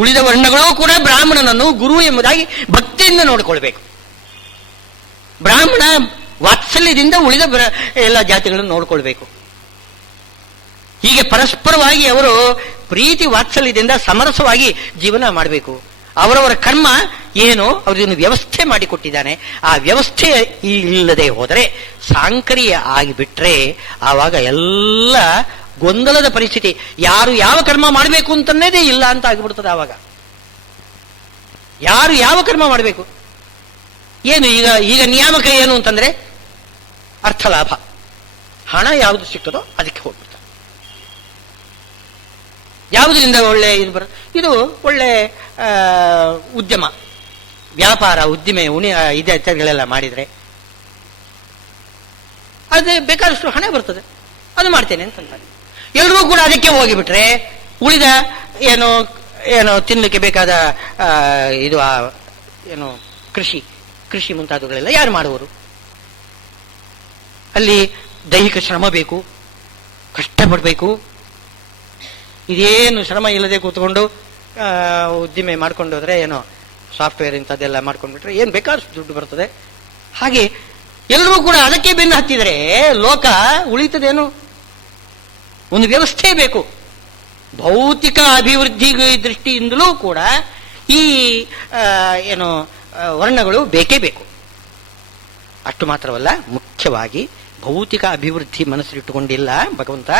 ಉಳಿದ ವರ್ಣಗಳು ಕೂಡ ಬ್ರಾಹ್ಮಣನನ್ನು ಗುರು ಎಂಬುದಾಗಿ ಭಕ್ತಿಯಿಂದ ನೋಡಿಕೊಳ್ಬೇಕು. ಬ್ರಾಹ್ಮಣ ವಾತ್ಸಲ್ಯದಿಂದ ಉಳಿದ ಎಲ್ಲ ಜಾತಿಗಳನ್ನು ನೋಡಿಕೊಳ್ಬೇಕು. ಹೀಗೆ ಪರಸ್ಪರವಾಗಿ ಅವರು ಪ್ರೀತಿ ವಾತ್ಸಲ್ಯದಿಂದ ಸಮರಸವಾಗಿ ಜೀವನ ಮಾಡಬೇಕು. ಅವರವರ ಕರ್ಮ ಏನು ಅವರನ್ನು ವ್ಯವಸ್ಥೆ ಮಾಡಿಕೊಟ್ಟಿದ್ದಾನೆ. ಆ ವ್ಯವಸ್ಥೆ ಇಲ್ಲದೆ ಹೋದರೆ ಸಾಂಕರ್ಯ ಆಗಿಬಿಟ್ರೆ ಆವಾಗ ಎಲ್ಲ ಗೊಂದಲದ ಪರಿಸ್ಥಿತಿ. ಯಾರು ಯಾವ ಕರ್ಮ ಮಾಡಬೇಕು ಅಂತನ್ನೇದೇ ಇಲ್ಲ ಅಂತ ಆಗಿಬಿಡ್ತದೆ. ಆವಾಗ ಯಾರು ಯಾವ ಕರ್ಮ ಮಾಡಬೇಕು ಏನು ಈಗ ನಿಯಾಮಕ ಏನು ಅಂತಂದ್ರೆ ಅರ್ಥ ಲಾಭ, ಹಣ ಯಾವುದು ಸಿಕ್ಕದೋ ಅದಕ್ಕೆ ಹೋಗ್ಬಿಡ್ತಾರೆ. ಯಾವುದರಿಂದ ಒಳ್ಳೆ ಇದು ಒಳ್ಳೆ ಉದ್ಯಮ, ವ್ಯಾಪಾರ, ಉದ್ದಿಮೆ, ಇತ್ಯಾದಿಗಳೆಲ್ಲ ಮಾಡಿದ್ರೆ ಅದೇ ಬೇಕಾದಷ್ಟು ಹಣ ಬರ್ತದೆ, ಅದು ಮಾಡ್ತೇನೆ ಅಂತಂತಾರೆ. ಎಲ್ಲರೂ ಕೂಡ ಅದಕ್ಕೆ ಹೋಗಿಬಿಟ್ರೆ ಉಳಿದ ಏನೋ ಏನೋ ತಿನ್ನಲಿಕ್ಕೆ ಬೇಕಾದ ಇದು ಏನು ಕೃಷಿ ಮುಂತಾದವುಗಳೆಲ್ಲ ಯಾರು ಮಾಡುವರು? ಅಲ್ಲಿ ದೈಹಿಕ ಶ್ರಮ ಬೇಕು, ಕಷ್ಟಪಡಬೇಕು. ಇದೇನು ಶ್ರಮ ಇಲ್ಲದೆ ಕೂತ್ಕೊಂಡು ಉದ್ದಿಮೆ ಮಾಡ್ಕೊಂಡು ಹೋದ್ರೆ ಏನೋ ಸಾಫ್ಟ್ವೇರ್ ಇಂಥದ್ದೆಲ್ಲ ಮಾಡ್ಕೊಂಡ್ಬಿಟ್ರೆ ಏನು ಬೇಕಾದಷ್ಟು ದುಡ್ಡು ಬರ್ತದೆ. ಹಾಗೆ ಎಲ್ಲರೂ ಕೂಡ ಅದಕ್ಕೆ ಬೆನ್ನು ಹತ್ತಿದರೆ ಲೋಕ ಉಳಿತದೇನು? ಒಂದು ವ್ಯವಸ್ಥೆ ಬೇಕು. ಭೌತಿಕ ಅಭಿವೃದ್ಧಿ ದೃಷ್ಟಿಯಿಂದಲೂ ಕೂಡ ಈ ಏನು ವರ್ಣಗಳು ಬೇಕೇ ಬೇಕು. ಅಷ್ಟು ಮಾತ್ರವಲ್ಲ, ಮುಖ್ಯವಾಗಿ ಭೌತಿಕ ಅಭಿವೃದ್ಧಿ ಮನಸ್ಸಲ್ಲಿಟ್ಟುಕೊಂಡಿಲ್ಲ ಭಗವಂತ,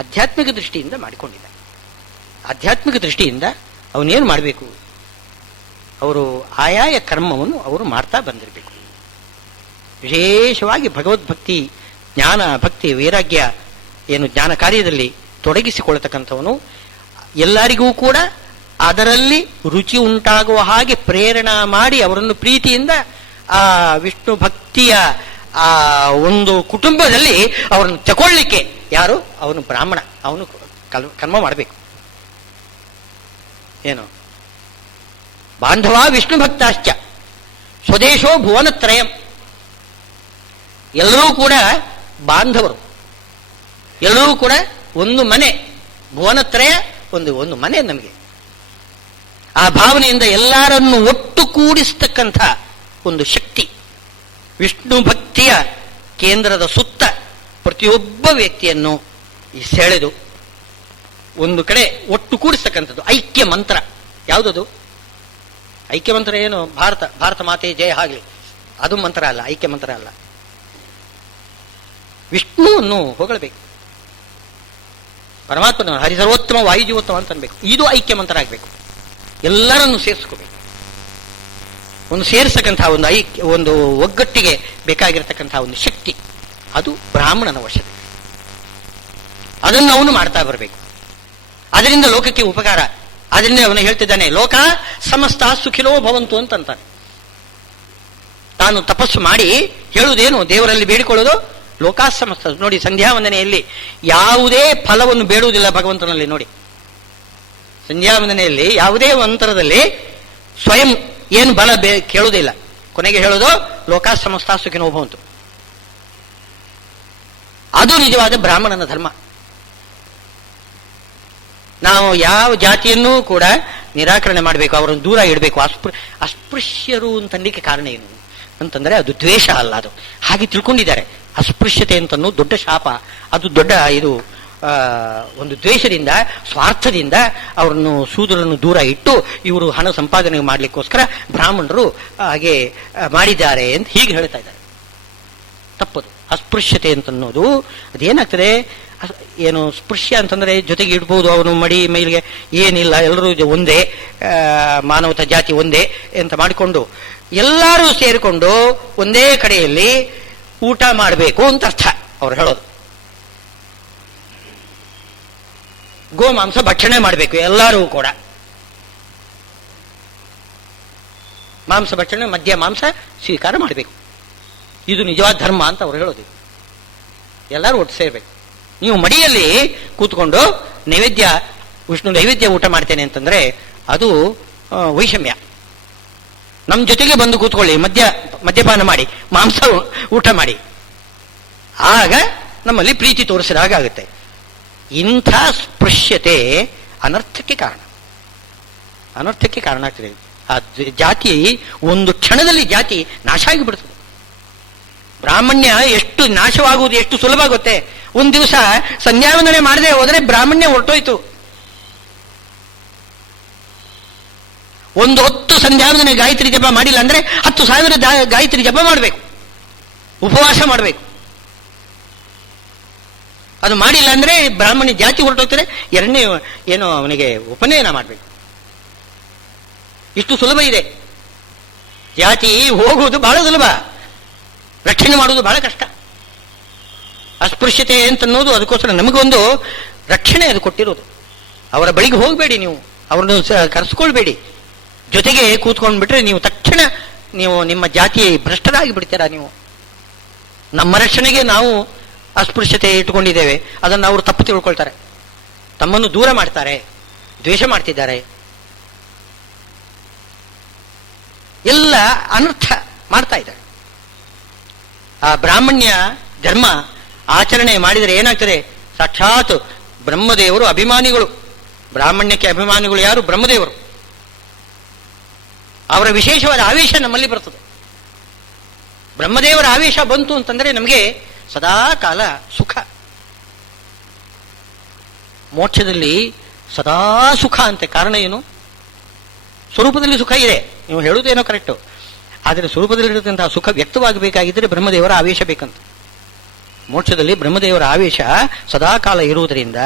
ಆಧ್ಯಾತ್ಮಿಕ ದೃಷ್ಟಿಯಿಂದ ಮಾಡಿಕೊಂಡಿಲ್ಲ. ಆಧ್ಯಾತ್ಮಿಕ ದೃಷ್ಟಿಯಿಂದ ಅವನೇನು ಮಾಡಬೇಕು? ಅವರು ಆಯಾಯ ಕರ್ಮವನ್ನು ಅವರು ಮಾಡ್ತಾ ಬಂದಿರಬೇಕು. ವಿಶೇಷವಾಗಿ ಭಗವದ್ಭಕ್ತಿ, ಜ್ಞಾನ, ಭಕ್ತಿ, ವೈರಾಗ್ಯ ಏನು ಜ್ಞಾನ ಕಾರ್ಯದಲ್ಲಿ ತೊಡಗಿಸಿಕೊಳ್ಳತಕ್ಕಂಥವನು ಎಲ್ಲರಿಗೂ ಕೂಡ ಅದರಲ್ಲಿ ರುಚಿ ಉಂಟಾಗುವ ಹಾಗೆ ಪ್ರೇರಣಾ ಮಾಡಿ ಅವರನ್ನು ಪ್ರೀತಿಯಿಂದ ಆ ವಿಷ್ಣು ಭಕ್ತಿಯ ಆ ಒಂದು ಕುಟುಂಬದಲ್ಲಿ ಅವರನ್ನು ತಗೊಳ್ಳಿಕ್ಕೆ ಯಾರು? ಅವನು ಬ್ರಾಹ್ಮಣ, ಅವನು ಕರ್ಮ ಮಾಡಬೇಕು. ಏನು ಬಾಂಧವ ವಿಷ್ಣು ಭಕ್ತಾಶ್ಚ ಸ್ವದೇಶೋ ಭುವನತ್ರಯಂ. ಎಲ್ಲರೂ ಕೂಡ ಬಾಂಧವರು, ಎಲ್ಲರೂ ಕೂಡ ಒಂದು ಮನೆ, ಭುವನತ್ರಯ ಒಂದು ಮನೆ ನಮಗೆ. ಆ ಭಾವನೆಯಿಂದ ಎಲ್ಲರನ್ನು ಒಟ್ಟು ಕೂಡಿಸ್ತಕ್ಕಂಥ ಒಂದು ಶಕ್ತಿ ವಿಷ್ಣು ಭಕ್ತಿಯ ಕೇಂದ್ರದ ಸುತ್ತ ಪ್ರತಿಯೊಬ್ಬ ವ್ಯಕ್ತಿಯನ್ನು ಸೆಳೆದು ಒಂದು ಕಡೆ ಒಟ್ಟು ಕೂಡಿಸ್ತಕ್ಕಂಥದ್ದು ಐಕ್ಯ ಮಂತ್ರ. ಯಾವುದದು ಐಕ್ಯ ಮಂತ್ರ? ಏನು ಭಾರತ ಮಾತೆ ಜಯ ಆಗಲಿ, ಅದು ಮಂತ್ರ ಅಲ್ಲ, ಐಕ್ಯ ಮಂತ್ರ ಅಲ್ಲ. ವಿಷ್ಣುವನ್ನು ಹೊಗಳಬೇಕು, ಪರಮಾತ್ಮನ ಹರಿಸರ್ವೋತ್ತಮ ವಾಯುಜೀವೋತ್ತಮ ಅಂತ ಅನ್ಬೇಕು. ಇದು ಐಕ್ಯ ಮಂತ್ರ ಆಗಬೇಕು. ಎಲ್ಲರನ್ನು ಸೇರಿಸ್ಕೋಬೇಕು. ಒಂದು ಸೇರಿಸತಕ್ಕಂತಹ ಒಂದು ಒಗ್ಗಟ್ಟಿಗೆ ಬೇಕಾಗಿರತಕ್ಕಂತಹ ಒಂದು ಶಕ್ತಿ ಅದು ಬ್ರಾಹ್ಮಣನ ವಶದಲ್ಲಿ. ಅದನ್ನು ಅವನು ಮಾಡ್ತಾ ಬರಬೇಕು. ಅದರಿಂದ ಲೋಕಕ್ಕೆ ಉಪಕಾರ. ಅದರಿಂದ ಅವನು ಹೇಳ್ತಿದ್ದಾನೆ, ಲೋಕ ಸಮಸ್ತ ಸುಖಿನೋ ಭವಂತು ಅಂತಂತಾನೆ. ತಾನು ತಪಸ್ಸು ಮಾಡಿ ಹೇಳುವುದೇನು? ದೇವರಲ್ಲಿ ಬೇಡಿಕೊಳ್ಳೋದು ಲೋಕ ಸಮಸ್ತ. ನೋಡಿ, ಸಂಧ್ಯಾ ವಂದನೆಯಲ್ಲಿ ಯಾವುದೇ ಫಲವನ್ನು ಬೇಡುವುದಿಲ್ಲ ಭಗವಂತನಲ್ಲಿ. ನೋಡಿ, ಸಂಧ್ಯಾ ವಂದನೆಯಲ್ಲಿ ಯಾವುದೇ ಮಂತ್ರದಲ್ಲಿ ಸ್ವಯಂ ಏನು ಬಲ ಕೇಳುವುದಿಲ್ಲ. ಕೊನೆಗೆ ಹೇಳೋದು ಲೋಕ ಸಮಸ್ತ ಸುಖಿನೋ ಭವಂತು. ಅದು ನಿಜವಾದ ಬ್ರಾಹ್ಮಣನ ಧರ್ಮ. ನಾವು ಯಾವ ಜಾತಿಯನ್ನೂ ಕೂಡ ನಿರಾಕರಣೆ ಮಾಡಬೇಕು, ಅವರನ್ನು ದೂರ ಇಡಬೇಕು. ಅಸ್ಪೃಶ್ಯರು ಅಂತನ್ಲಿಕ್ಕೆ ಕಾರಣ ಏನು ಅಂತಂದ್ರೆ ಅದು ದ್ವೇಷ ಅಲ್ಲ, ಅದು ಹಾಗೆ ತಿಳ್ಕೊಂಡಿದ್ದಾರೆ. ಅಸ್ಪೃಶ್ಯತೆ ಅಂತನೂ ದೊಡ್ಡ ಶಾಪ, ಅದು ದೊಡ್ಡ ಇದು ಒಂದು ದ್ವೇಷದಿಂದ, ಸ್ವಾರ್ಥದಿಂದ ಅವರನ್ನು ಶೂದ್ರರನ್ನು ದೂರ ಇಟ್ಟು ಇವರು ಹಣ ಸಂಪಾದನೆ ಮಾಡಲಿಕ್ಕೋಸ್ಕರ ಬ್ರಾಹ್ಮಣರು ಹಾಗೆ ಮಾಡಿದ್ದಾರೆ ಅಂತ ಹೀಗೆ ಹೇಳ್ತಾ ಇದ್ದಾರೆ. ತಪ್ಪದು. ಅಸ್ಪೃಶ್ಯತೆ ಅಂತನ್ನೋದು ಅದೇನಾಗ್ತದೆ? ಏನು ಸ್ಪೃಶ್ಯ ಅಂತಂದ್ರೆ ಜೊತೆಗೆ ಇಡ್ಬೋದು, ಅವನು ಮಡಿ ಮೈಲಿಗೆ ಏನಿಲ್ಲ, ಎಲ್ಲರೂ ಒಂದೇ, ಮಾನವತ ಜಾತಿ ಒಂದೇ ಅಂತ ಮಾಡಿಕೊಂಡು ಎಲ್ಲರೂ ಸೇರಿಕೊಂಡು ಒಂದೇ ಕಡೆಯಲ್ಲಿ ಊಟ ಮಾಡಬೇಕು ಅಂತ ಅರ್ಥ ಅವ್ರು ಹೇಳೋದು. ಗೋಮಾಂಸ ಭಕ್ಷಣೆ ಮಾಡಬೇಕು ಎಲ್ಲರೂ ಕೂಡ. ಮಾಂಸ ಭಕ್ಷಣೆ, ಮದ್ಯ ಮಾಂಸ ಸ್ವೀಕಾರ ಮಾಡಬೇಕು. ಇದು ನಿಜವಾದ ಧರ್ಮ ಅಂತ ಅವ್ರು ಹೇಳೋದು. ಎಲ್ಲರೂ ಒಟ್ಟು ಸೇರ್ಬೇಕು. ನೀವು ಮಡಿಯಲ್ಲಿ ಕೂತ್ಕೊಂಡು ವಿಷ್ಣು ನೈವೇದ್ಯ ಊಟ ಮಾಡ್ತೇನೆ ಅಂತಂದ್ರೆ ಅದು ವೈಷಮ್ಯ. ನಮ್ಮ ಜೊತೆಗೆ ಬಂದು ಕೂತ್ಕೊಳ್ಳಿ, ಮದ್ಯಪಾನ ಮಾಡಿ, ಮಾಂಸ ಊಟ ಮಾಡಿ, ಆಗ ನಮ್ಮಲ್ಲಿ ಪ್ರೀತಿ ತೋರಿಸಿದ ಹಾಗಾಗುತ್ತೆ. ಇಂಥ ಸ್ಪೃಶ್ಯತೆ ಅನರ್ಥಕ್ಕೆ ಕಾರಣ, ಅನರ್ಥಕ್ಕೆ ಕಾರಣ ಆಗ್ತದೆ. ಆ ಜಾತಿ ಒಂದು ಕ್ಷಣದಲ್ಲಿ ಜಾತಿ ನಾಶ ಆಗಿಬಿಡ್ತದೆ. ಬ್ರಾಹ್ಮಣ್ಯ ಎಷ್ಟು ನಾಶವಾಗುವುದು ಎಷ್ಟು ಸುಲಭ ಆಗುತ್ತೆ. ಒಂದು ದಿವಸ ಸಂಧ್ಯಾವಂದನೆ ಮಾಡದೆ ಹೋದರೆ ಬ್ರಾಹ್ಮಣ್ಯ ಹೊರಟೋಯ್ತು. ಒಂದು 10 ಸಂಧ್ಯಾವಂದನೆ ಗಾಯತ್ರಿ ಜಪ ಮಾಡಿಲ್ಲ ಅಂದ್ರೆ 10,000 ಗಾಯತ್ರಿ ಜಪ ಮಾಡಬೇಕು, ಉಪವಾಸ ಮಾಡಬೇಕು. ಅದು ಮಾಡಿಲ್ಲ ಅಂದ್ರೆ ಬ್ರಾಹ್ಮಣ್ಯ ಜಾತಿ ಹೊರಟೋಗ್ತಾರೆ. ಎರಡನೇ ಏನು ಅವನಿಗೆ ಉಪನಯನ ಮಾಡಬೇಕು. ಇಷ್ಟು ಸುಲಭ ಇದೆ. ಜಾತಿ ಹೋಗುವುದು ಬಹಳ ಸುಲಭ, ರಕ್ಷಣೆ ಮಾಡುವುದು ಬಹಳ ಕಷ್ಟ. ಅಸ್ಪೃಶ್ಯತೆ ಅಂತನ್ನೋದು ಅದಕ್ಕೋಸ್ಕರ ನಮಗೊಂದು ರಕ್ಷಣೆ ಅದು ಕೊಟ್ಟಿರೋದು. ಅವರ ಬಳಿಗೆ ಹೋಗಬೇಡಿ, ನೀವು ಅವ್ರನ್ನು ಕರೆಸ್ಕೊಳ್ಬೇಡಿ, ಜೊತೆಗೆ ಕೂತ್ಕೊಂಡ್ಬಿಟ್ರೆ ನೀವು ತಕ್ಷಣ ನೀವು ನಿಮ್ಮ ಜಾತಿ ಭ್ರಷ್ಟರಾಗಿ ಬಿಡ್ತೀರಾ. ನೀವು ನಮ್ಮ ರಕ್ಷಣೆಗೆ ನಾವು ಅಸ್ಪೃಶ್ಯತೆ ಇಟ್ಟುಕೊಂಡಿದ್ದೇವೆ, ಅದನ್ನು ಅವರು ತಪ್ಪು ತಿಳ್ಕೊಳ್ತಾರೆ, ತಮ್ಮನ್ನು ದೂರ ಮಾಡ್ತಾರೆ, ದ್ವೇಷ ಮಾಡ್ತಿದ್ದಾರೆ, ಎಲ್ಲ ಅನರ್ಥ ಮಾಡ್ತಾ ಇದ್ದಾರೆ. ಆ ಬ್ರಾಹ್ಮಣ್ಯ ಧರ್ಮ ಆಚರಣೆ ಮಾಡಿದರೆ ಏನಾಗ್ತದೆ? ಸಾಕ್ಷಾತ್ ಬ್ರಹ್ಮದೇವರು ಅಭಿಮಾನಿಗಳು. ಬ್ರಾಹ್ಮಣ್ಯಕ್ಕೆ ಅಭಿಮಾನಿಗಳು ಯಾರು? ಬ್ರಹ್ಮದೇವರು. ಅವರ ವಿಶೇಷವಾದ ಆವೇಶ ನಮ್ಮಲ್ಲಿ ಬರ್ತದೆ. ಬ್ರಹ್ಮದೇವರ ಆವೇಶ ಬಂತು ಅಂತಂದ್ರೆ ನಮಗೆ ಸದಾ ಕಾಲ ಸುಖ. ಮೋಕ್ಷದಲ್ಲಿ ಸದಾ ಸುಖ ಅಂತೆ. ಕಾರಣ ಏನು? ಸ್ವರೂಪದಲ್ಲಿ ಸುಖ ಇದೆ, ನೀವು ಹೇಳುವುದೇನೋ ಕರೆಕ್ಟು. ಆದರೆ ಸ್ವರೂಪದಲ್ಲಿರತಕ್ಕಂತಹ ಸುಖ ವ್ಯಕ್ತವಾಗಬೇಕಾಗಿದ್ದರೆ ಬ್ರಹ್ಮದೇವರ ಆವೇಶ ಬೇಕಂತ. ಮೋಕ್ಷದಲ್ಲಿ ಬ್ರಹ್ಮದೇವರ ಆವೇಶ ಸದಾ ಕಾಲ ಇರುವುದರಿಂದ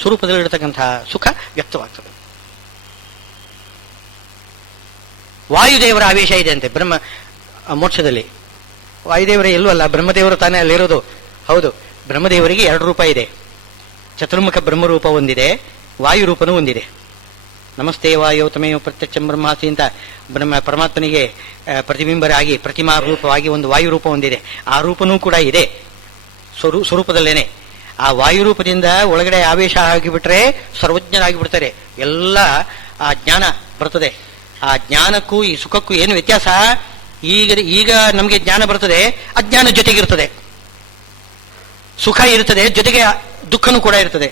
ಸ್ವರೂಪದಲ್ಲಿರತಕ್ಕಂತಹ ಸುಖ ವ್ಯಕ್ತವಾಗ್ತದೆ. ವಾಯುದೇವರ ಆವೇಶ ಇದೆ ಅಂತೆ ಮೋಕ್ಷದಲ್ಲಿ. ವಾಯುದೇವರೇ ಇಲ್ವಲ್ಲ, ಬ್ರಹ್ಮದೇವರು ತಾನೇ ಅಲ್ಲಿರೋದು. ಹೌದು, ಬ್ರಹ್ಮದೇವರಿಗೆ 2 ರೂಪ ಇದೆ. ಚತುರ್ಮುಖ ಬ್ರಹ್ಮರೂಪ ಒಂದಿದೆ, ವಾಯುರೂಪನೂ ಒಂದಿದೆ. ನಮಸ್ತೆ ವಾಯೋ ತಮೇವ ಪ್ರತ್ಯಕ್ಷ ಬ್ರಹ್ಮಾಸಿ ಅಂತ ಪರಮಾತ್ಮನಿಗೆ ಪ್ರತಿಬಿಂಬರಾಗಿ ಪ್ರತಿಮಾ ರೂಪವಾಗಿ ಒಂದು ವಾಯುರೂಪ ಒಂದಿದೆ. ಆ ರೂಪನೂ ಕೂಡ ಇದೆ ಸ್ವರೂಪದಲ್ಲೇನೆ. ಆ ವಾಯುರೂಪದಿಂದ ಒಳಗಡೆ ಆವೇಶ ಆಗಿಬಿಟ್ರೆ ಸರ್ವಜ್ಞರಾಗಿಬಿಡ್ತಾರೆ. ಎಲ್ಲ ಆ ಜ್ಞಾನ ಬರ್ತದೆ. ಆ ಜ್ಞಾನಕ್ಕೂ ಈ ಸುಖಕ್ಕೂ ಏನು ವ್ಯತ್ಯಾಸ? ಈಗ ನಮಗೆ ಜ್ಞಾನ ಬರ್ತದೆ, ಅಜ್ಞಾನ ಜೊತೆಗಿರ್ತದೆ. ಸುಖ ಇರ್ತದೆ, ಜೊತೆಗೆ ದುಃಖನೂ ಕೂಡ ಇರ್ತದೆ.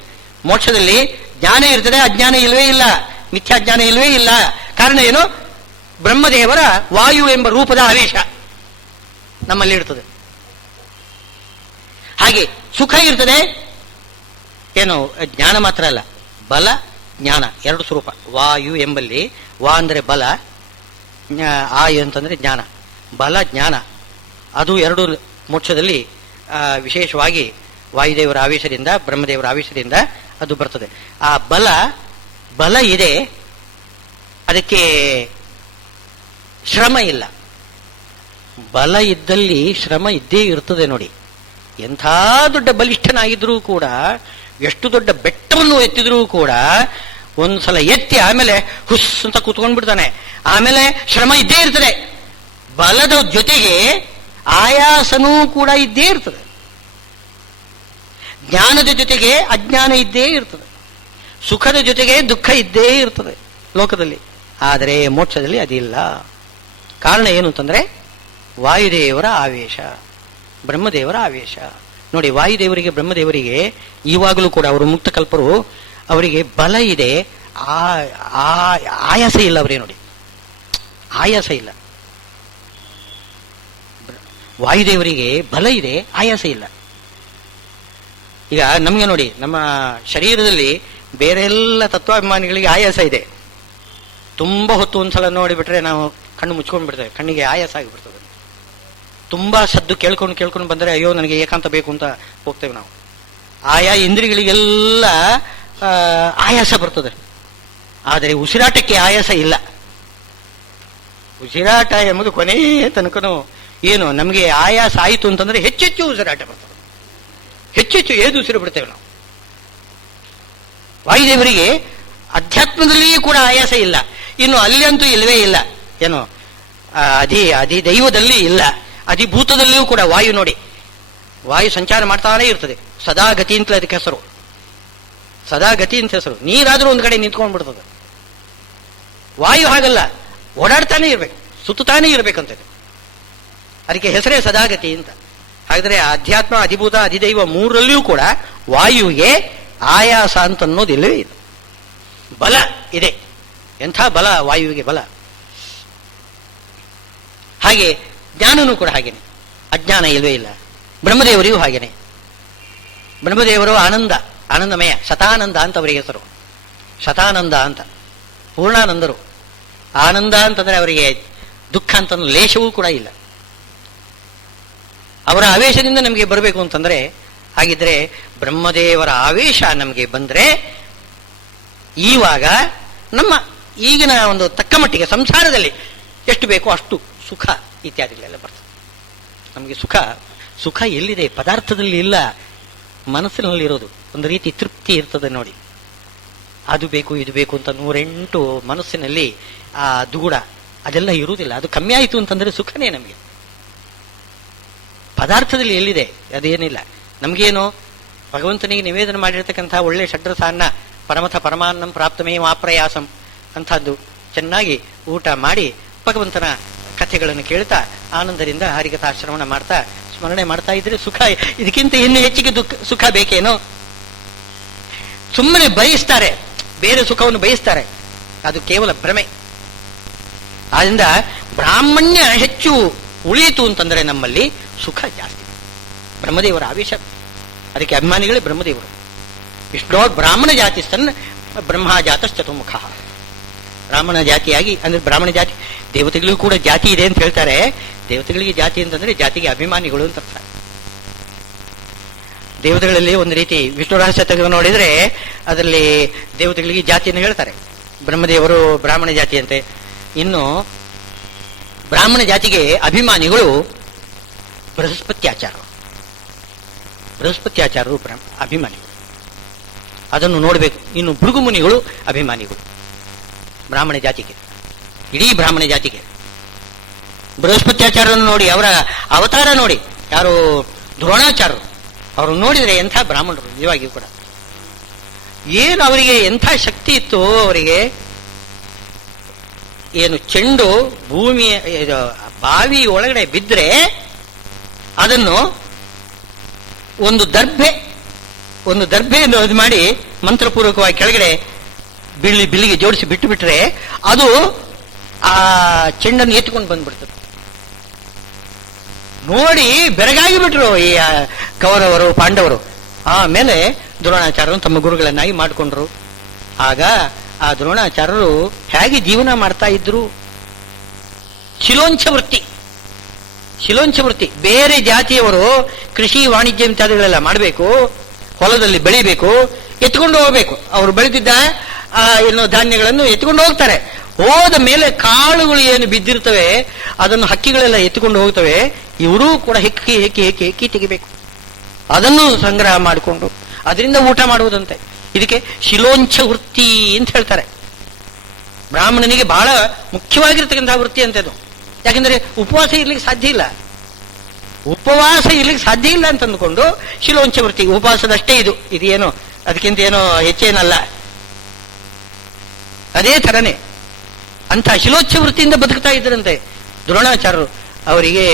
ಮೋಕ್ಷದಲ್ಲಿ ಜ್ಞಾನ ಇರ್ತದೆ, ಅಜ್ಞಾನ ಇಲ್ವೇ ಇಲ್ಲ, ಮಿಥ್ಯಾಜ್ಞಾನ ಇಲ್ವೇ ಇಲ್ಲ. ಕಾರಣ ಏನು? ಬ್ರಹ್ಮದೇವರ ವಾಯು ಎಂಬ ರೂಪದ ಆವೇಶ ನಮ್ಮಲ್ಲಿ ಇರ್ತದೆ. ಹಾಗೆ ಸುಖ ಇರ್ತದೆ, ಏನು ಜ್ಞಾನ ಮಾತ್ರ ಅಲ್ಲ, ಬಲ ಜ್ಞಾನ 2 ಸ್ವರೂಪ. ವಾಯು ಎಂಬಲ್ಲಿ ವಾ ಅಂದರೆ ಬಲ, ಆಯು ಅಂತಂದ್ರೆ ಜ್ಞಾನ. ಬಲ ಜ್ಞಾನ ಅದು 2 ಮೋಕ್ಷದಲ್ಲಿ ವಿಶೇಷವಾಗಿ ವಾಯುದೇವರ ಆವೇಶದಿಂದ ಬ್ರಹ್ಮದೇವರ ಆವೇಶದಿಂದ ಅದು ಬರ್ತದೆ. ಆ ಬಲ ಇದೆ, ಅದಕ್ಕೆ ಶ್ರಮ ಇಲ್ಲ. ಬಲ ಇದ್ದಲ್ಲಿ ಶ್ರಮ ಇದ್ದೇ ಇರ್ತದೆ ನೋಡಿ. ಎಂಥ ದೊಡ್ಡ ಬಲಿಷ್ಠನಾಗಿದ್ರೂ ಕೂಡ, ಎಷ್ಟು ದೊಡ್ಡ ಬೆಟ್ಟವನ್ನು ಎತ್ತಿದ್ರೂ ಕೂಡ ಒಂದ್ಸಲ ಎತ್ತಿ ಆಮೇಲೆ ಹುಸ್ ಅಂತ ಕೂತ್ಕೊಂಡ್ಬಿಡ್ತಾನೆ. ಆಮೇಲೆ ಶ್ರಮ ಇದ್ದೇ ಇರ್ತದೆ. ಬಲದ ಜೊತೆಗೆ ಆಯಾಸನೂ ಕೂಡ ಇದ್ದೇ ಇರ್ತದೆ. ಜ್ಞಾನದ ಜೊತೆಗೆ ಅಜ್ಞಾನ ಇದ್ದೇ ಇರ್ತದೆ. ಸುಖದ ಜೊತೆಗೆ ದುಃಖ ಇದ್ದೇ ಇರ್ತದೆ ಲೋಕದಲ್ಲಿ. ಆದರೆ ಮೋಕ್ಷದಲ್ಲಿ ಅದಿಲ್ಲ. ಕಾರಣ ಏನು ಅಂತಂದ್ರೆ ವಾಯುದೇವರ ಆವೇಶ, ಬ್ರಹ್ಮದೇವರ ಆವೇಶ. ನೋಡಿ, ವಾಯುದೇವರಿಗೆ ಬ್ರಹ್ಮದೇವರಿಗೆ ಈವಾಗಲೂ ಕೂಡ ಅವರು ಮುಕ್ತಕಲ್ಪರು, ಅವರಿಗೆ ಬಲ ಇದೆ, ಆಯಾಸ ಇಲ್ಲ. ಅವರೇ ನೋಡಿ, ಆಯಾಸ ಇಲ್ಲ. ವಾಯುದೇವರಿಗೆ ಬಲ ಇದೆ, ಆಯಾಸ ಇಲ್ಲ. ಈಗ ನಮಗೆ ನೋಡಿ, ನಮ್ಮ ಶರೀರದಲ್ಲಿ ಬೇರೆಲ್ಲ ತತ್ವಾಭಿಮಾನಿಗಳಿಗೆ ಆಯಾಸ ಇದೆ. ತುಂಬಾ ಹೊತ್ತು ಒಂದ್ಸಲ ನೋಡಿಬಿಟ್ರೆ ನಾವು ಕಣ್ಣು ಮುಚ್ಕೊಂಡು ಬಿಡ್ತೇವೆ, ಕಣ್ಣಿಗೆ ಆಯಾಸ ಆಗಿಬಿಡ್ತದೆ. ತುಂಬಾ ಸದ್ದು ಕೇಳ್ಕೊಂಡು ಬಂದರೆ ಅಯ್ಯೋ ನನಗೆ ಏಕಾಂತ ಬೇಕು ಅಂತ ಹೋಗ್ತೇವೆ ನಾವು. ಆಯಾ ಇಂದ್ರಿಯಗಳಿಗೆಲ್ಲ ಆಯಾಸ ಬರ್ತದೆ. ಆದರೆ ಉಸಿರಾಟಕ್ಕೆ ಆಯಾಸ ಇಲ್ಲ. ಉಸಿರಾಟ ಎಂಬುದು ಕೊನೆಯ ತನಕನೂ ಏನು ನಮಗೆ ಆಯಾಸ ಆಯಿತು ಅಂತಂದ್ರೆ ಹೆಚ್ಚೆಚ್ಚು ಉಸಿರಾಟ ಬರ್ತದೆ, ಹೆಚ್ಚೆಚ್ಚು ಏದು ಉಸಿರು ಬಿಡ್ತೇವೆ ನಾವು. ವಾಯುದೇವರಿಗೆ ಅಧ್ಯಾತ್ಮದಲ್ಲಿಯೂ ಕೂಡ ಆಯಾಸ ಇಲ್ಲ. ಇನ್ನು ಅಲ್ಲಿ ಅಂತೂ ಇಲ್ಲವೇ ಇಲ್ಲ. ಏನು ಅಧಿದೈವದಲ್ಲಿ ಇಲ್ಲ, ಅಧಿಭೂತದಲ್ಲಿಯೂ ಕೂಡ ವಾಯು ನೋಡಿ, ವಾಯು ಸಂಚಾರ ಮಾಡ್ತಾನೇ ಇರ್ತದೆ. ಸದಾ ಗತಿ ಅಂತ ಅದಕ್ಕೆ ಹೆಸರು, ಸದಾ ಗತಿ ಅಂತ ಹೆಸರು. ನೀರಾದ್ರೂ ಒಂದು ಕಡೆ ನಿಂತ್ಕೊಂಡ್ಬಿಡ್ತದೆ. ವಾಯು ಹಾಗಲ್ಲ, ಓಡಾಡ್ತಾನೆ ಇರ್ಬೇಕು, ಸುತ್ತಾನೇ ಇರ್ಬೇಕಂತ. ಅದಕ್ಕೆ ಹೆಸರೇ ಸದಾಗತಿ ಅಂತ. ಹಾಗಾದ್ರೆ ಅಧ್ಯಾತ್ಮ, ಅಧಿಭೂತ, ಅಧಿದೈವ 3ರಲ್ಲಿಯೂ ಕೂಡ ವಾಯುವಿಗೆ ಆಯಾಸ ಅಂತ ಅನ್ನೋದಿಲ್ಲವೇ ಇಲ್ಲ. ಬಲ ಇದೆ. ಎಂಥ ಬಲ ವಾಯುವಿಗೆ ಬಲ. ಹಾಗೆ ಜ್ಞಾನನೂ ಕೂಡ ಹಾಗೇನೆ, ಅಜ್ಞಾನ ಇಲ್ವೇ ಇಲ್ಲ. ಬ್ರಹ್ಮದೇವರಿಗೂ ಹಾಗೇನೆ. ಬ್ರಹ್ಮದೇವರು ಆನಂದಮಯ, ಶತಾನಂದ ಅಂತ ಅವರಿಗೆ ಹೆಸರು. ಶತಾನಂದ ಅಂತ, ಪೂರ್ಣಾನಂದರು. ಆನಂದ ಅಂತಂದ್ರೆ ಅವರಿಗೆ ದುಃಖ ಅಂತ ಲೇಷವೂ ಕೂಡ ಇಲ್ಲ. ಅವರ ಆವೇಶದಿಂದ ನಮಗೆ ಬರಬೇಕು ಅಂತಂದ್ರೆ, ಹಾಗಿದ್ರೆ ಬ್ರಹ್ಮದೇವರ ಆವೇಶ ನಮಗೆ ಬಂದ್ರೆ ಈವಾಗ ನಮ್ಮ ಈಗಿನ ಒಂದು ತಕ್ಕ ಮಟ್ಟಿಗೆ ಸಂಸಾರದಲ್ಲಿ ಎಷ್ಟು ಬೇಕೋ ಅಷ್ಟು ಸುಖ ಇತ್ಯಾದಿಗಳೆಲ್ಲ ಬರ್ತದೆ. ನಮಗೆ ಸುಖ ಎಲ್ಲಿದೆ? ಪದಾರ್ಥದಲ್ಲಿ ಇಲ್ಲ, ಮನಸ್ಸಿನಲ್ಲಿರೋದು. ಒಂದು ರೀತಿ ತೃಪ್ತಿ ಇರ್ತದೆ ನೋಡಿ. ಅದು ಬೇಕು ಇದು ಬೇಕು ಅಂತ 108 ಮನಸ್ಸಿನಲ್ಲಿ ಆ ದುಗುಡ ಅದೆಲ್ಲ ಇರುವುದಿಲ್ಲ. ಅದು ಕಮ್ಮಿ ಆಯಿತು ಅಂತಂದ್ರೆ ಸುಖನೇ ನಮಗೆ. ಪದಾರ್ಥದಲ್ಲಿ ಎಲ್ಲಿದೆ? ಅದೇನಿಲ್ಲ. ನಮಗೇನು ಭಗವಂತನಿಗೆ ನಿವೇದನೆ ಮಾಡಿರ್ತಕ್ಕಂಥ ಒಳ್ಳೆ ಷಡ್ರಸಾನ್ನ ಪರಮಥ ಪರಮಾನ್ನಂ ಪ್ರಾಪ್ತಮೇ ಮಾಪ್ರಯಾಸಂ ಅಂಥದ್ದು ಚೆನ್ನಾಗಿ ಊಟ ಮಾಡಿ ಭಗವಂತನ ಕಥೆಗಳನ್ನು ಕೇಳ್ತಾ ಆನಂದದಿಂದ ಹರಿಕಥಾಶ್ರವಣ ಮಾಡ್ತಾ ಸ್ಮರಣೆ ಮಾಡ್ತಾ ಇದ್ರೆ ಸುಖ. ಇದಕ್ಕಿಂತ ಇನ್ನು ಹೆಚ್ಚಿಗೆ ಸುಖ ಬೇಕೇನೋ? ಸುಮ್ಮನೆ ಬಯಸ್ತಾರೆ, ಬೇರೆ ಸುಖವನ್ನು ಬಯಸ್ತಾರೆ, ಅದು ಕೇವಲ ಭ್ರಮೆ. ಆದ್ರಿಂದ ಬ್ರಾಹ್ಮಣ್ಯ ಹೆಚ್ಚು ಉಳಿಯಿತು ಅಂತಂದ್ರೆ ನಮ್ಮಲ್ಲಿ ಸುಖ ಜಾಸ್ತಿ. ಬ್ರಹ್ಮದೇವರ ಆವೇಶ, ಅದಕ್ಕೆ ಅಭಿಮಾನಿಗಳೇ ಬ್ರಹ್ಮದೇವರು. ವಿಷ್ಣು ಬ್ರಾಹ್ಮಣ ಜಾತಿಸ್ತನ್ ಬ್ರಹ್ಮಜಾತಶ್ಚತುರ್ಮುಖ. ಬ್ರಾಹ್ಮಣ ಜಾತಿಯಾಗಿ ಅಂದ್ರೆ ಬ್ರಾಹ್ಮಣ ಜಾತಿ, ದೇವತೆಗಳಿಗೂ ಕೂಡ ಜಾತಿ ಇದೆ ಅಂತ ಹೇಳ್ತಾರೆ. ದೇವತೆಗಳಿಗೆ ಜಾತಿ ಅಂತಂದ್ರೆ ಜಾತಿಗೆ ಅಭಿಮಾನಿಗಳು ಅಂತ ಅರ್ಥ. ದೇವತೆಗಳಲ್ಲಿ ಒಂದು ರೀತಿ ವಿಷ್ಣು ರಹಸ್ಯ ತೆಗೆದು ನೋಡಿದ್ರೆ ಅದರಲ್ಲಿ ದೇವತೆಗಳಿಗೆ ಜಾತಿಯನ್ನು ಹೇಳ್ತಾರೆ. ಬ್ರಹ್ಮದೇವರು ಬ್ರಾಹ್ಮಣ ಜಾತಿ ಅಂತೆ. ಇನ್ನು ಬ್ರಾಹ್ಮಣ ಜಾತಿಗೆ ಅಭಿಮಾನಿಗಳು ಬೃಹಸ್ಪತ್ಯಾಚಾರರು ಅಭಿಮಾನಿಗಳು. ಅದನ್ನು ನೋಡಬೇಕು. ಇನ್ನು ಭೃಗು ಮುನಿಗಳು ಅಭಿಮಾನಿಗಳು ಬ್ರಾಹ್ಮಣ ಜಾತಿಗೆ, ಇಡೀ ಬ್ರಾಹ್ಮಣ ಜಾತಿಗೆ. ಬೃಹಸ್ಪತ್ಯಾಚಾರ್ಯರನ್ನು ನೋಡಿ, ಅವರ ಅವತಾರ ನೋಡಿ, ಯಾರು ದ್ರೋಣಾಚಾರ್ಯರು, ಅವರು ನೋಡಿದ್ರೆ ಎಂಥ ಬ್ರಾಹ್ಮಣರು ನಿಜವಾಗಿಯೂ ಕೂಡ. ಏನು ಅವರಿಗೆ ಎಂಥ ಶಕ್ತಿ ಇತ್ತು ಅವರಿಗೆ. ಏನು ಚೆಂಡು ಭೂಮಿಯ ಬಾವಿ ಒಳಗಡೆ ಬಿದ್ದರೆ ಅದನ್ನು ಒಂದು ದರ್ಭೆಯನ್ನು ಇದು ಮಾಡಿ ಮಂತ್ರಪೂರ್ವಕವಾಗಿ ಕೆಳಗಡೆ ಬಿಲ್ಲಿಗೆ ಜೋಡಿಸಿ ಬಿಟ್ಟು ಬಿಟ್ರೆ ಅದು ಆ ಚೆಂಡನ್ನು ಎತ್ಕೊಂಡು ಬಂದ್ಬಿಡ್ತದೆ. ನೋಡಿ ಬೆರಗಾಗಿ ಬಿಟ್ರು ಈ ಕೌರವರು ಪಾಂಡವರು. ಆಮೇಲೆ ದ್ರೋಣಾಚಾರ್ಯರು ತಮ್ಮ ಗುರುಗಳನ್ನಾಗಿ ಮಾಡಿಕೊಂಡ್ರು. ಆಗ ಆ ದ್ರೋಣಾಚಾರ್ಯರು ಹೇಗೆ ಜೀವನ ಮಾಡ್ತಾ ಇದ್ರು? ಶಿಲೋಂಚ ವೃತ್ತಿ. ಬೇರೆ ಜಾತಿಯವರು ಕೃಷಿ ವಾಣಿಜ್ಯ ಇತ್ಯಾದಿಗಳೆಲ್ಲ ಮಾಡಬೇಕು, ಹೊಲದಲ್ಲಿ ಬೆಳಿಬೇಕು, ಎತ್ಕೊಂಡು ಹೋಗ್ಬೇಕು. ಅವರು ಬೆಳೆದಿದ್ದ ಏನು ಧಾನ್ಯಗಳನ್ನು ಎತ್ಕೊಂಡು ಹೋಗ್ತಾರೆ. ಹೋದ ಮೇಲೆ ಕಾಳುಗಳು ಏನು ಬಿದ್ದಿರ್ತವೆ ಅದನ್ನು ಹಕ್ಕಿಗಳೆಲ್ಲ ಎತ್ಕೊಂಡು ಹೋಗ್ತವೆ. ಇವರೂ ಕೂಡ ಹೆಕ್ಕಿ ತೆಗಿಬೇಕು. ಅದನ್ನು ಸಂಗ್ರಹ ಮಾಡಿಕೊಂಡು ಅದರಿಂದ ಊಟ ಮಾಡುವುದಂತೆ. ಇದಕ್ಕೆ ಶಿಲೋಂಚ ವೃತ್ತಿ ಅಂತ ಹೇಳ್ತಾರೆ. ಬ್ರಾಹ್ಮಣನಿಗೆ ಬಹಳ ಮುಖ್ಯವಾಗಿರ್ತಕ್ಕಂತಹ ವೃತ್ತಿ ಅಂತದ್ದು. ಯಾಕೆಂದ್ರೆ ಉಪವಾಸ ಇರ್ಲಿಕ್ಕೆ ಸಾಧ್ಯ ಇಲ್ಲ ಅಂತ ಅಂದುಕೊಂಡು ಶಿಲೋಂಚ ವೃತ್ತಿ. ಉಪವಾಸದಷ್ಟೇ ಇದೇನು ಅದಕ್ಕಿಂತ ಏನೋ ಹೆಚ್ಚೇನಲ್ಲ. ಅದೇ ಥರನೇ ಅಂತ ಶಿಲೋಚ್ಛ ವೃತ್ತಿಯಿಂದ ಬದುಕ್ತಾ ಇದ್ರಂತೆ ದ್ರೋಣಾಚಾರ್ಯರು. ಅವರಿಗೆ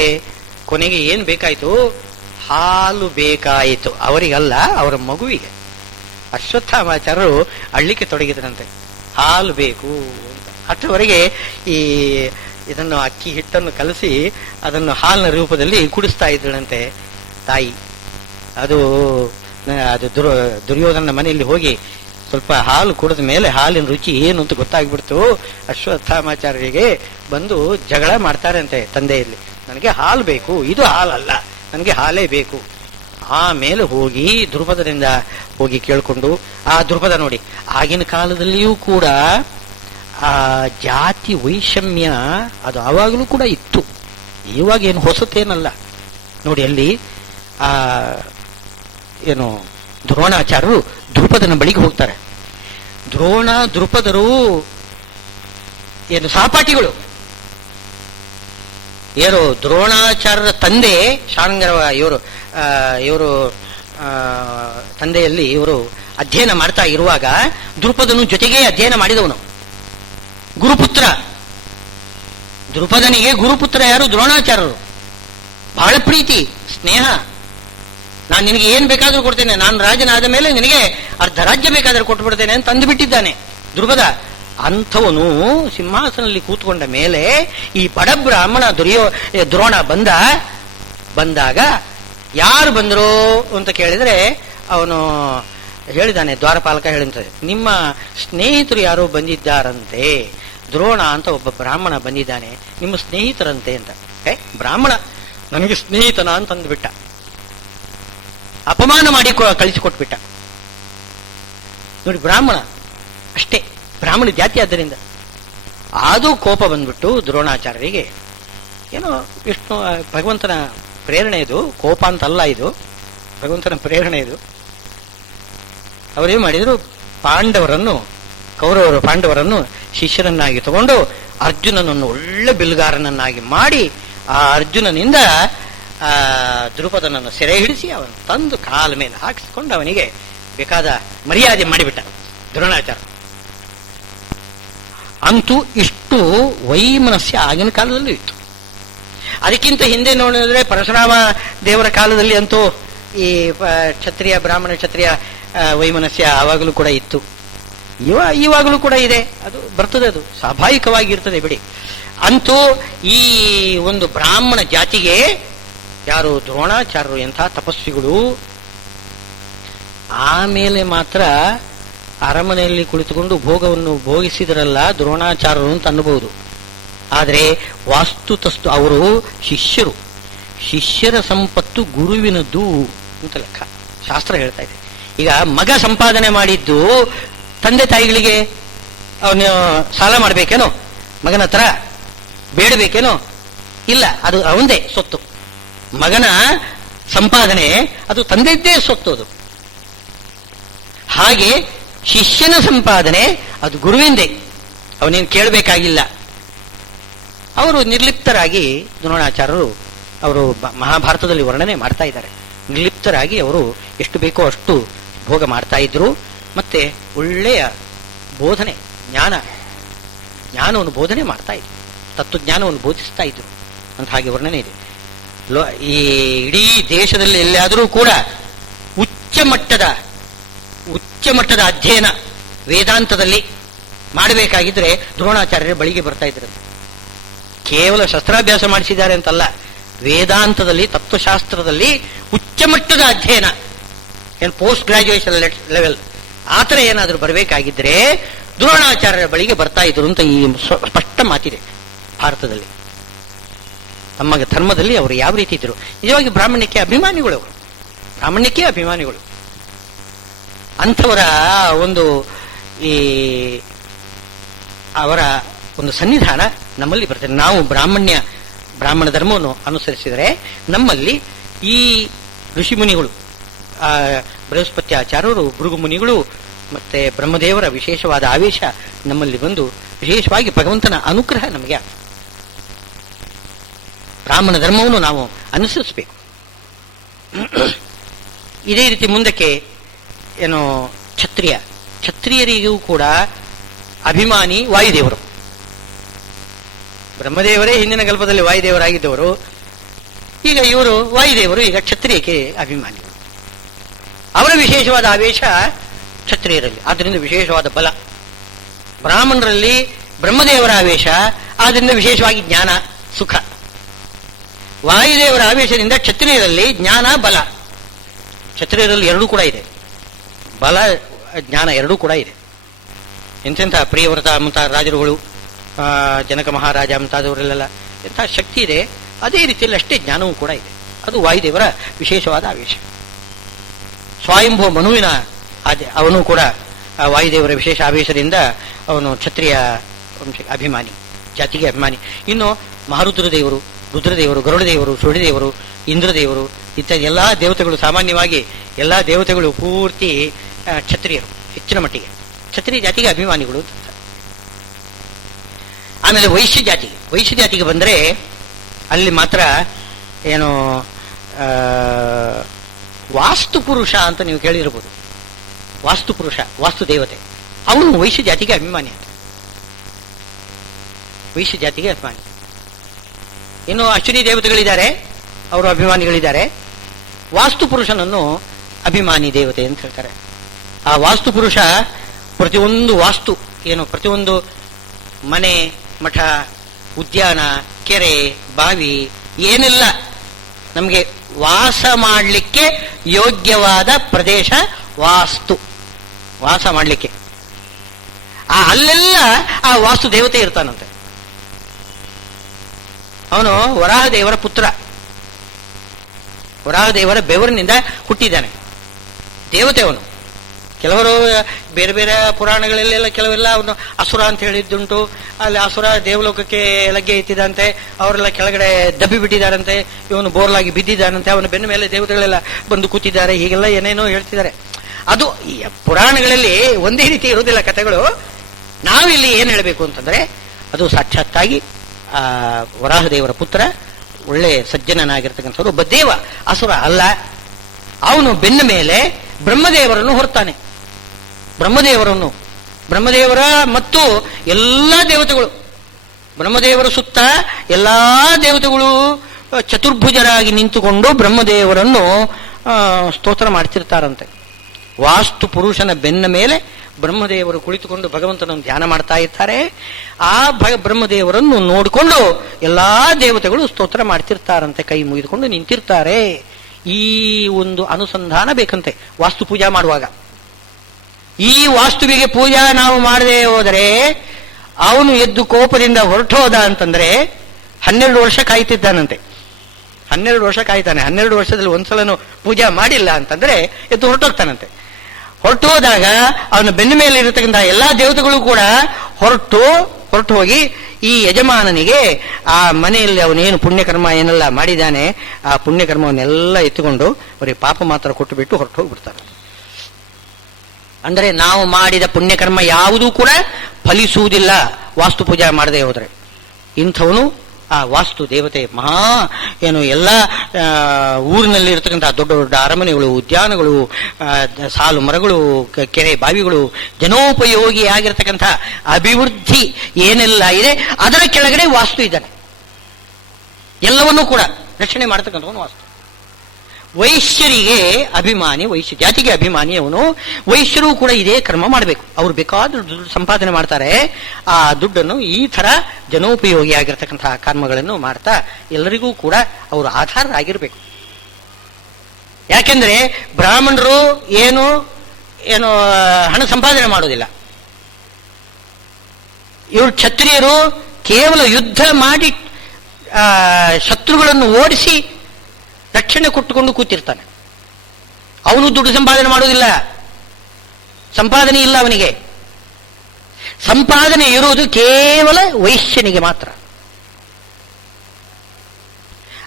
ಕೊನೆಗೆ ಏನ್ ಬೇಕಾಯ್ತು? ಹಾಲು ಬೇಕಾಯಿತು. ಅವರಿಗಲ್ಲ, ಅವರ ಮಗುವಿಗೆ. ಅಶ್ವತ್ಥಾಮಾಚಾರ್ಯರು ಅಳ್ಳಿಕ್ಕೆ ತೊಡಗಿದ್ರಂತೆ, ಹಾಲು ಬೇಕು ಅಂತ. ಅಷ್ಟರವರೆಗೆ ಇದನ್ನು ಅಕ್ಕಿ ಹಿಟ್ಟನ್ನು ಕಲಸಿ ಅದನ್ನು ಹಾಲಿನ ರೂಪದಲ್ಲಿ ಕುಡಿಸ್ತಾ ಇದ್ದಳಂತೆ ತಾಯಿ. ಅದು ದುರ್ಯೋಧನ ಮನೆಯಲ್ಲಿ ಹೋಗಿ ಸ್ವಲ್ಪ ಹಾಲು ಕುಡಿದ ಮೇಲೆ ಹಾಲಿನ ರುಚಿ ಏನು ಅಂತ ಗೊತ್ತಾಗ್ಬಿಡ್ತು ಅಶ್ವತ್ಥಾಮಾಚಾರ್ಯರಿಗೆ. ಬಂದು ಜಗಳ ಮಾಡ್ತಾರೆ ಅಂತೆ ತಂದೆಯಲ್ಲಿ, ನನಗೆ ಹಾಲು ಬೇಕು, ಇದು ಹಾಲಲ್ಲ, ನನಗೆ ಹಾಲೇ ಬೇಕು. ಆಮೇಲೆ ಹೋಗಿ ದ್ರುಪದರಿಂದ ಹೋಗಿ ಕೇಳ್ಕೊಂಡು, ಆ ದ್ರುಪದ ನೋಡಿ ಆಗಿನ ಕಾಲದಲ್ಲಿಯೂ ಕೂಡ ಆ ಜಾತಿ ವೈಷಮ್ಯ ಅದು ಆವಾಗಲೂ ಕೂಡ ಇತ್ತು. ಇವಾಗ ಏನು ಹೊಸತೇನಲ್ಲ ನೋಡಿ. ಅಲ್ಲಿ ಏನು ದ್ರೋಣಾಚಾರ್ಯರು ದ್ರುಪದನ ಬಳಿಗೆ ಹೋಗ್ತಾರೆ. ದ್ರುಪದರು ಏನು ಸಹಪಾಠಿಗಳು. ಏನು ದ್ರೋಣಾಚಾರ್ಯರ ತಂದೆ ಶಾಣಂಗರ ಇವರು ತಂದೆಯಲ್ಲಿ ಇವರು ಅಧ್ಯಯನ ಮಾಡ್ತಾ ಇರುವಾಗ ದ್ರುಪದನು ಜೊತೆಗೆ ಅಧ್ಯಯನ ಮಾಡಿದವನು, ಗುರುಪುತ್ರ. ದ್ರುಪದನಿಗೆ ಗುರುಪುತ್ರ ಯಾರು? ದ್ರೋಣಾಚಾರ್ಯರು. ಬಹಳ ಪ್ರೀತಿ ಸ್ನೇಹ. ನಾನು ನಿನಗೆ ಏನ್ ಬೇಕಾದ್ರೂ ಕೊಡ್ತೇನೆ, ನಾನು ರಾಜನಾದ ಮೇಲೆ ನಿನಗೆ ಅರ್ಧ ರಾಜ್ಯ ಬೇಕಾದ್ರೆ ಕೊಟ್ಟು ಬಿಡ್ತೇನೆ ಅಂತ ಅಂದುಬಿಟ್ಟಿದ್ದಾನೆ. ದ್ರುಪದ ಅಂಥವನು ಸಿಂಹಾಸನದಲ್ಲಿ ಕೂತ್ಕೊಂಡ ಮೇಲೆ ಈ ಬಡ ಬ್ರಾಹ್ಮಣ ದ್ರೋಣ ಬಂದಾಗ ಯಾರು ಬಂದರು ಅಂತ ಕೇಳಿದ್ರೆ ಅವನು ಹೇಳಿದಾನೆ, ದ್ವಾರಪಾಲಕ ಹೇಳಿದ್ರೆ, ನಿಮ್ಮ ಸ್ನೇಹಿತರು ಯಾರೋ ಬಂದಿದ್ದಾರಂತೆ, ದ್ರೋಣ ಅಂತ ಒಬ್ಬ ಬ್ರಾಹ್ಮಣ ಬಂದಿದ್ದಾನೆ, ನಿಮ್ಮ ಸ್ನೇಹಿತರಂತೆ ಅಂತ. ಬ್ರಾಹ್ಮಣ ನನಗೆ ಸ್ನೇಹಿತನ ಅಂತಂದ್ಬಿಟ್ಟ, ಅಪಮಾನ ಮಾಡಿ ಕಳಿಸಿಕೊಟ್ಬಿಟ್ಟ. ನೋಡಿ, ಬ್ರಾಹ್ಮಣ ಅಷ್ಟೇ, ಬ್ರಾಹ್ಮಣ ಜಾತಿ. ಆದ್ದರಿಂದ ಅದು ಕೋಪ ಬಂದ್ಬಿಟ್ಟು ದ್ರೋಣಾಚಾರ್ಯರಿಗೆ. ಏನೋ ವಿಷ್ಣು ಭಗವಂತನ ಪ್ರೇರಣೆ ಇದು, ಕೋಪ ಅಂತಲ್ಲ ಇದು, ಭಗವಂತನ ಪ್ರೇರಣೆ ಇದು. ಅವರೇನು ಮಾಡಿದ್ರು, ಪಾಂಡವರನ್ನು ಶಿಷ್ಯರನ್ನಾಗಿ ತಗೊಂಡು ಅರ್ಜುನನನ್ನು ಒಳ್ಳೆ ಬಿಲ್ಗಾರನನ್ನಾಗಿ ಮಾಡಿ ಆ ಅರ್ಜುನನಿಂದ ದ್ರುಪದನನ್ನು ಸೆರೆ ಹಿಡಿಸಿ ಅವನು ತಂದು ಕಾಲ ಮೇಲೆ ಹಾಕಿಸಿಕೊಂಡು ಅವನಿಗೆ ಬೇಕಾದ ಮರ್ಯಾದೆ ಮಾಡಿಬಿಟ್ಟ ದ್ರೋಣಾಚಾರ್ಯ. ಅಂತೂ ಇಷ್ಟು ವೈಮನಸ್ಯ ಆಗಿನ ಕಾಲದಲ್ಲೂ ಇತ್ತು. ಅದಕ್ಕಿಂತ ಹಿಂದೆ ನೋಡಿದ್ರೆ ಪರಶುರಾಮ ದೇವರ ಕಾಲದಲ್ಲಿ ಅಂತೂ ಈ ಬ್ರಾಹ್ಮಣ ಕ್ಷತ್ರಿಯ ವೈಮನಸ್ಯ ಆವಾಗಲೂ ಕೂಡ ಇತ್ತು, ಇವಾಗಲೂ ಕೂಡ ಇದೆ. ಅದು ಬರ್ತದೆ, ಅದು ಸ್ವಾಭಾವಿಕವಾಗಿ ಇರ್ತದೆ ಬಿಡಿ. ಅಂತೂ ಈ ಒಂದು ಬ್ರಾಹ್ಮಣ ಜಾತಿಗೆ ಯಾರು ದ್ರೋಣಾಚಾರ್ಯರು ಎಂಥ ತಪಸ್ವಿಗಳು. ಆಮೇಲೆ ಮಾತ್ರ ಅರಮನೆಯಲ್ಲಿ ಕುಳಿತುಕೊಂಡು ಭೋಗವನ್ನು ಭೋಗಿಸಿದರಲ್ಲ ದ್ರೋಣಾಚಾರ್ಯರು ಅಂತ ಅನ್ನಬಹುದು. ಆದರೆ ವಾಸ್ತುತಸ್ತು ಅವರು ಶಿಷ್ಯರು, ಶಿಷ್ಯರ ಸಂಪತ್ತು ಗುರುವಿನದ್ದು ಅಂತ ಲೆಕ್ಕ ಶಾಸ್ತ್ರ ಹೇಳ್ತಾ ಇದೆ. ಈಗ ಮಗ ಸಂಪಾದನೆ ಮಾಡಿದ್ದು ತಂದೆ ತಾಯಿಗಳಿಗೆ ಅವನು ಸಾಲ ಮಾಡ್ಬೇಕೇನೋ, ಮಗನ ಹತ್ರ ಬೇಡಬೇಕೇನೋ? ಇಲ್ಲ, ಅದು ಅವಂದೇ ಸೊತ್ತು. ಮಗನ ಸಂಪಾದನೆ ಅದು ತಂದೆದ್ದೇ ಸೊತ್ತು. ಅದು ಹಾಗೆ ಶಿಷ್ಯನ ಸಂಪಾದನೆ ಅದು ಗುರುವಿಂದೇ, ಅವನೇನು ಕೇಳಬೇಕಾಗಿಲ್ಲ. ಅವರು ನಿರ್ಲಿಪ್ತರಾಗಿ ದ್ರೋಣಾಚಾರ್ಯರು ಅವರು ಮಹಾಭಾರತದಲ್ಲಿ ವರ್ಣನೆ ಮಾಡ್ತಾ ಇದ್ದಾರೆ. ನಿರ್ಲಿಪ್ತರಾಗಿ ಅವರು ಎಷ್ಟು ಬೇಕೋ ಅಷ್ಟು ಭೋಗ ಮಾಡ್ತಾ ಇದ್ರು. ಮತ್ತೆ ಒಳ್ಳೆಯ ಬೋಧನೆ, ಜ್ಞಾನವನ್ನು ಬೋಧನೆ ಮಾಡ್ತಾ ಇದ್ರು, ತತ್ವಜ್ಞಾನವನ್ನು ಬೋಧಿಸ್ತಾ ಇದ್ರು ಅಂತ ಹಾಗೆ ವರ್ಣನೆ ಇದೆ. ಈ ಇಡೀ ದೇಶದಲ್ಲಿ ಎಲ್ಲಾದರೂ ಕೂಡ ಉಚ್ಚ ಮಟ್ಟದ ಅಧ್ಯಯನ ವೇದಾಂತದಲ್ಲಿ ಮಾಡಬೇಕಾಗಿದ್ರೆ ದ್ರೋಣಾಚಾರ್ಯರ ಬಳಿಗೆ ಬರ್ತಾ ಇದ್ರು. ಕೇವಲ ಶಸ್ತ್ರಾಭ್ಯಾಸ ಮಾಡಿಸಿದ್ದಾರೆ ಅಂತಲ್ಲ, ವೇದಾಂತದಲ್ಲಿ ತತ್ವಶಾಸ್ತ್ರದಲ್ಲಿ ಉಚ್ಚ ಮಟ್ಟದ ಅಧ್ಯಯನ, ಏನು ಪೋಸ್ಟ್ ಗ್ರಾಜುಯೇಷನ್ ಲೆವೆಲ್ ಆ ಥರ ಏನಾದರೂ ಬರಬೇಕಾಗಿದ್ರೆ ದ್ರೋಣಾಚಾರ್ಯರ ಬಳಿಗೆ ಬರ್ತಾ ಇದ್ರು ಅಂತ ಈ ಸ್ಪಷ್ಟ ಮಾತಿದೆ ಭಾರತದಲ್ಲಿ. ತಮ್ಮ ಧರ್ಮದಲ್ಲಿ ಅವರು ಯಾವ ರೀತಿ ಇದ್ರು, ನಿಜವಾಗಿ ಬ್ರಾಹ್ಮಣ್ಯಕ್ಕೆ ಅಭಿಮಾನಿಗಳು, ಅವರು ಬ್ರಾಹ್ಮಣ್ಯಕ್ಕೆ ಅಭಿಮಾನಿಗಳು. ಅಂಥವರ ಒಂದು ಈ ಅವರ ಒಂದು ಸನ್ನಿಧಾನ ನಮ್ಮಲ್ಲಿ ಬರ್ತದೆ. ನಾವು ಬ್ರಾಹ್ಮಣ ಧರ್ಮವನ್ನು ಅನುಸರಿಸಿದರೆ ನಮ್ಮಲ್ಲಿ ಈ ಋಷಿಮುನಿಗಳು, ಬೃಹಸ್ಪತ್ಯಾಚಾರ್ಯರು, ಭೃಗು ಮುನಿಗಳು ಮತ್ತೆ ಬ್ರಹ್ಮದೇವರ ವಿಶೇಷವಾದ ಆವೇಶ ನಮ್ಮಲ್ಲಿ ಬಂದು ವಿಶೇಷವಾಗಿ ಭಗವಂತನ ಅನುಗ್ರಹ ನಮಗೆ ಬ್ರಾಹ್ಮಣ ಧರ್ಮವನ್ನು ನಾವು ಅನುಸರಿಸಬೇಕು. ಇದೇ ರೀತಿ ಮುಂದಕ್ಕೆ ಏನು ಕ್ಷತ್ರಿಯರಿಗೂ ಕೂಡ ಅಭಿಮಾನಿ ವಾಯುದೇವರು. ಬ್ರಹ್ಮದೇವರೇ ಹಿಂದಿನ ಕಲ್ಪದಲ್ಲಿ ವಾಯುದೇವರಾಗಿದ್ದವರು, ಈಗ ಇವರು ವಾಯುದೇವರು ಈಗ ಕ್ಷತ್ರಿಯಕ್ಕೆ ಅಭಿಮಾನಿಗಳು. ಅವರ ವಿಶೇಷವಾದ ಆವೇಶ ಕ್ಷತ್ರಿಯರಲ್ಲಿ, ಆದ್ದರಿಂದ ವಿಶೇಷವಾದ ಬಲ. ಬ್ರಾಹ್ಮಣರಲ್ಲಿ ಬ್ರಹ್ಮದೇವರ ಆವೇಶ, ಆದ್ದರಿಂದ ವಿಶೇಷವಾಗಿ ಜ್ಞಾನ ಸುಖ. ವಾಯುದೇವರ ಆವೇಶದಿಂದ ಕ್ಷತ್ರಿಯರಲ್ಲಿ ಜ್ಞಾನ ಬಲ. ಕ್ಷತ್ರಿಯರಲ್ಲಿ ಎರಡೂ ಕೂಡ ಇದೆ, ಬಲ ಜ್ಞಾನ ಎರಡೂ ಕೂಡ ಇದೆ. ಎಂತೆಂಥ ಪ್ರಿಯವ್ರತ ಮುಂತಾದ ರಾಜರುಗಳು, ಜನಕ ಮಹಾರಾಜ ಮುಂತಾದವರಲ್ಲೆಲ್ಲ ಎಂಥ ಶಕ್ತಿ ಇದೆ, ಅದೇ ರೀತಿಯಲ್ಲಿ ಅಷ್ಟೇ ಜ್ಞಾನವೂ ಕೂಡ ಇದೆ. ಅದು ವಾಯುದೇವರ ವಿಶೇಷವಾದ ಆವೇಶ. ಸ್ವಯಂಭೂ ಮನುವಿನ ಅವನು ಕೂಡ ವಾಯುದೇವರ ವಿಶೇಷ ಆವೇಶದಿಂದ ಅವನು ಕ್ಷತ್ರಿಯ ವಂಶಕ್ಕೆ ಅಭಿಮಾನಿ, ಜಾತಿಗೆ ಅಭಿಮಾನಿ. ಇನ್ನು ಮಹಾರುದ್ರದೇವರು, ರುದ್ರದೇವರು, ಗರುಡದೇವರು, ಸುಡಿದೇವರು, ಇಂದ್ರದೇವರು ಇತ್ಯಾದಿ ಎಲ್ಲ ದೇವತೆಗಳು, ಸಾಮಾನ್ಯವಾಗಿ ಎಲ್ಲ ದೇವತೆಗಳು ಪೂರ್ತಿ ಕ್ಷತ್ರಿಯರು, ಹೆಚ್ಚಿನ ಮಟ್ಟಿಗೆ ಕ್ಷತ್ರಿಯ ಜಾತಿಗೆ ಅಭಿಮಾನಿಗಳು ಅಂತ. ಆಮೇಲೆ ವೈಶ್ಯ ಜಾತಿಗೆ ಬಂದರೆ ಅಲ್ಲಿ ಮಾತ್ರ ಏನು ವಾಸ್ತುಪುರುಷ ಅಂತ ನೀವು ಕೇಳಿರ್ಬೋದು. ವಾಸ್ತುಪುರುಷ, ವಾಸ್ತು ದೇವತೆ, ಅವನು ವೈಶ್ಯ ಜಾತಿಗೆ ಅಭಿಮಾನಿ ಅಂತ. ವೈಶ್ಯ ಜಾತಿಗೆ ಅಭಿಮಾನಿ. ಇನ್ನು ಅಶ್ವಿನಿ ದೇವತೆಗಳಿದ್ದಾರೆ, ಅವರು ಅಭಿಮಾನಿಗಳಿದ್ದಾರೆ. ವಾಸ್ತುಪುರುಷನನ್ನು ಅಭಿಮಾನಿ ದೇವತೆ ಅಂತ ಹೇಳ್ತಾರೆ. ಆ ವಾಸ್ತುಪುರುಷ ಪ್ರತಿಯೊಂದು ವಾಸ್ತು ಏನು ಪ್ರತಿಯೊಂದು ಮನೆ, ಮಠ, ಉದ್ಯಾನ, ಕೆರೆ, ಬಾವಿ ಏನೆಲ್ಲ ನಮಗೆ ವಾಸ ಮಾಡಲಿಕ್ಕೆ ಯೋಗ್ಯವಾದ ಪ್ರದೇಶ ವಾಸ್ತು, ವಾಸ ಮಾಡಲಿಕ್ಕೆ ಅಲ್ಲೆಲ್ಲ ಆ ವಾಸ್ತು ದೇವತೆ ಇರ್ತಾನಂತೆ. ಅವನು ವರಾಹದೇವರ ಪುತ್ರ, ವರಾಹದೇವರ ಬೆವರಿನಿಂದ ಹುಟ್ಟಿದ್ದಾನೆ ದೇವತೆ ಅವನು. ಕೆಲವರು ಬೇರೆ ಬೇರೆ ಪುರಾಣಗಳಲ್ಲೆಲ್ಲ ಕೆಲವೆಲ್ಲ ಅವನು ಅಸುರ ಅಂತ ಹೇಳಿದ್ದುಂಟು. ಅಲ್ಲಿ ಅಸುರ ದೇವಲೋಕಕ್ಕೆ ಲಗ್ಗೆ ಇತ್ತಿದಂತೆ, ಅವರೆಲ್ಲ ಕೆಳಗಡೆ ದಬ್ಬಿ ಬಿಟ್ಟಿದ್ದಾರಂತೆ, ಇವನು ಬೋರ್ಲಾಗಿ ಬಿದ್ದಿದ್ದಾನಂತೆ, ಅವನ ಬೆನ್ನ ಮೇಲೆ ದೇವತೆಗಳೆಲ್ಲ ಬಂದು ಕೂತಿದ್ದಾರೆ, ಹೀಗೆಲ್ಲ ಏನೇನೋ ಹೇಳ್ತಿದ್ದಾರೆ. ಅದು ಪುರಾಣಗಳಲ್ಲಿ ಒಂದೇ ರೀತಿ ಇರುವುದಿಲ್ಲ ಕಥೆಗಳು. ನಾವಿಲ್ಲಿ ಏನ್ ಹೇಳಬೇಕು ಅಂತಂದ್ರೆ, ಅದು ಸಾಕ್ಷಾತ್ತಾಗಿ ಆ ವರಾಹದೇವರ ಪುತ್ರ, ಒಳ್ಳೆ ಸಜ್ಜನನಾಗಿರ್ತಕ್ಕಂಥವ್ರು, ಒಬ್ಬ ದೇವ, ಅಸುರ ಅಲ್ಲ. ಅವನು ಬೆನ್ನ ಮೇಲೆ ಬ್ರಹ್ಮದೇವರನ್ನು ಹೊರತಾನೆ. ಬ್ರಹ್ಮದೇವರ ಮತ್ತು ಎಲ್ಲಾ ದೇವತೆಗಳು, ಬ್ರಹ್ಮದೇವರ ಸುತ್ತ ಎಲ್ಲಾ ದೇವತೆಗಳು ಚತುರ್ಭುಜರಾಗಿ ನಿಂತುಕೊಂಡು ಬ್ರಹ್ಮದೇವರನ್ನು ಸ್ತೋತ್ರ ಮಾಡ್ತಿರ್ತಾರಂತೆ. ವಾಸ್ತು ಪುರುಷನ ಬೆನ್ನ ಮೇಲೆ ಬ್ರಹ್ಮದೇವರು ಕುಳಿತುಕೊಂಡು ಭಗವಂತನನ್ನು ಧ್ಯಾನ ಮಾಡ್ತಾ ಇರ್ತಾರೆ. ಆ ಬ್ರಹ್ಮದೇವರನ್ನು ನೋಡಿಕೊಂಡು ಎಲ್ಲಾ ದೇವತೆಗಳು ಸ್ತೋತ್ರ ಮಾಡ್ತಿರ್ತಾರಂತೆ, ಕೈ ಮುಗಿದುಕೊಂಡು ನಿಂತಿರ್ತಾರೆ. ಈ ಒಂದು ಅನುಸಂಧಾನ ಬೇಕಂತೆ ವಾಸ್ತು ಪೂಜಾ ಮಾಡುವಾಗ. ಈ ವಾಸ್ತುವಿಗೆ ಪೂಜಾ ನಾವು ಮಾಡದೆ ಹೋದರೆ ಅವನು ಎದ್ದು ಕೋಪದಿಂದ ಹೊರಟೋದ ಅಂತಂದ್ರೆ 12 ವರ್ಷ ಕಾಯ್ತಿದ್ದಾನಂತೆ. 12 ವರ್ಷ ಕಾಯ್ತಾನೆ. 12 ವರ್ಷದಲ್ಲಿ ಒಂದ್ಸಲನು ಪೂಜಾ ಮಾಡಿಲ್ಲ ಅಂತಂದ್ರೆ ಎದ್ದು ಹೊರಟೋಗ್ತಾನಂತೆ. ಹೊರಟೋದಾಗ ಅವನ ಬೆನ್ನ ಮೇಲೆ ಇರತಕ್ಕಂಥ ಎಲ್ಲಾ ದೇವತೆಗಳು ಕೂಡ ಹೊರಟು ಹೋಗಿ ಈ ಯಜಮಾನನಿಗೆ ಆ ಮನೆಯಲ್ಲಿ ಅವನೇನು ಪುಣ್ಯಕರ್ಮ ಏನೆಲ್ಲ ಮಾಡಿದ್ದಾನೆ ಆ ಪುಣ್ಯಕರ್ಮವನ್ನೆಲ್ಲ ಎತ್ತುಕೊಂಡು ಅವರಿಗೆ ಪಾಪ ಮಾತ್ರ ಕೊಟ್ಟು ಬಿಟ್ಟು ಹೊರಟು ಹೋಗ್ಬಿಡ್ತಾರೆ. ಅಂದರೆ ನಾವು ಮಾಡಿದ ಪುಣ್ಯಕರ್ಮ ಯಾವುದೂ ಕೂಡ ಫಲಿಸುವುದಿಲ್ಲ ವಾಸ್ತು ಪೂಜೆ ಮಾಡದೆ ಹೋದರೆ. ಇಂಥವನು ಆ ವಾಸ್ತು ದೇವತೆ ಮಹಾ ಏನು ಎಲ್ಲ ಊರಿನಲ್ಲಿ ಇರತಕ್ಕಂತಹ ದೊಡ್ಡ ದೊಡ್ಡ ಅರಮನೆಗಳು, ಉದ್ಯಾನಗಳು, ಸಾಲು ಮರಗಳು, ಕೆರೆ ಬಾವಿಗಳು, ಜನೋಪಯೋಗಿ ಆಗಿರತಕ್ಕಂಥ ಅಭಿವೃದ್ಧಿ ಏನೆಲ್ಲ ಇದೆ ಅದರ ಕೆಳಗಡೆ ವಾಸ್ತು ಇದ್ದಾನೆ. ಎಲ್ಲವನ್ನೂ ಕೂಡ ರಕ್ಷಣೆ ಮಾಡತಕ್ಕಂಥವನು ವಾಸ್ತು. ವೈಶ್ಯರಿಗೆ ಅಭಿಮಾನಿ, ವೈಶ್ಯ ಜಾತಿಗೆ ಅಭಿಮಾನಿ ಅವನು. ವೈಶ್ಯರು ಕೂಡ ಇದೇ ಕರ್ಮ ಮಾಡಬೇಕು. ಅವ್ರು ಬೇಕಾದ ದುಡ್ಡು ಸಂಪಾದನೆ ಮಾಡ್ತಾರೆ. ಆ ದುಡ್ಡನ್ನು ಈ ತರ ಜನೋಪಯೋಗಿ ಆಗಿರ್ತಕ್ಕಂತಹ ಕರ್ಮಗಳನ್ನು ಮಾಡ್ತಾ ಎಲ್ಲರಿಗೂ ಕೂಡ ಅವರು ಆಧಾರರಾಗಿರ್ಬೇಕು. ಯಾಕೆಂದ್ರೆ ಬ್ರಾಹ್ಮಣರು ಏನು ಹಣ ಸಂಪಾದನೆ ಮಾಡೋದಿಲ್ಲ. ಇವರು ಕ್ಷತ್ರಿಯರು ಕೇವಲ ಯುದ್ಧ ಮಾಡಿ ಶತ್ರುಗಳನ್ನು ಓಡಿಸಿ ರಕ್ಷಣೆ ಕೊಟ್ಟುಕೊಂಡು ಕೂತಿರ್ತಾನೆ. ಅವನು ದುಡ್ಡು ಸಂಪಾದನೆ ಮಾಡೋದಿಲ್ಲ, ಸಂಪಾದನೆ ಇಲ್ಲ ಅವನಿಗೆ. ಸಂಪಾದನೆ ಇರುವುದು ಕೇವಲ ವೈಶ್ಯನಿಗೆ ಮಾತ್ರ.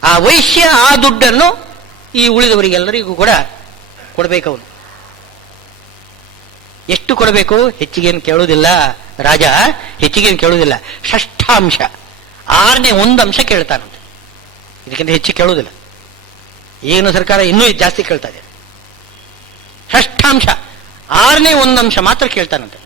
ಆ ವೈಶ್ಯ ಆ ದುಡ್ಡನ್ನು ಈ ಉಳಿದವರಿಗೆಲ್ಲರಿಗೂ ಕೂಡ ಕೊಡಬೇಕು. ಅವನು ಎಷ್ಟು ಕೊಡಬೇಕು? ಹೆಚ್ಚಿಗೇನು ಕೇಳುವುದಿಲ್ಲ ರಾಜ, ಹೆಚ್ಚಿಗೇನು ಕೇಳುವುದಿಲ್ಲ. ಷಷ್ಠಾಂಶ, 1/6 ಅಂಶ ಕೇಳ್ತಾನಂತೆ. ಇದಕ್ಕಿಂತ ಹೆಚ್ಚು ಕೇಳುವುದಿಲ್ಲ. ಈಗಿನ ಸರ್ಕಾರ ಇನ್ನೂ ಜಾಸ್ತಿ ಕೇಳ್ತಾ ಇದೆ. ಷಷ್ಠಾಂಶ, 1/6 ಮಾತ್ರ ಕೇಳ್ತಾನಂತೆ.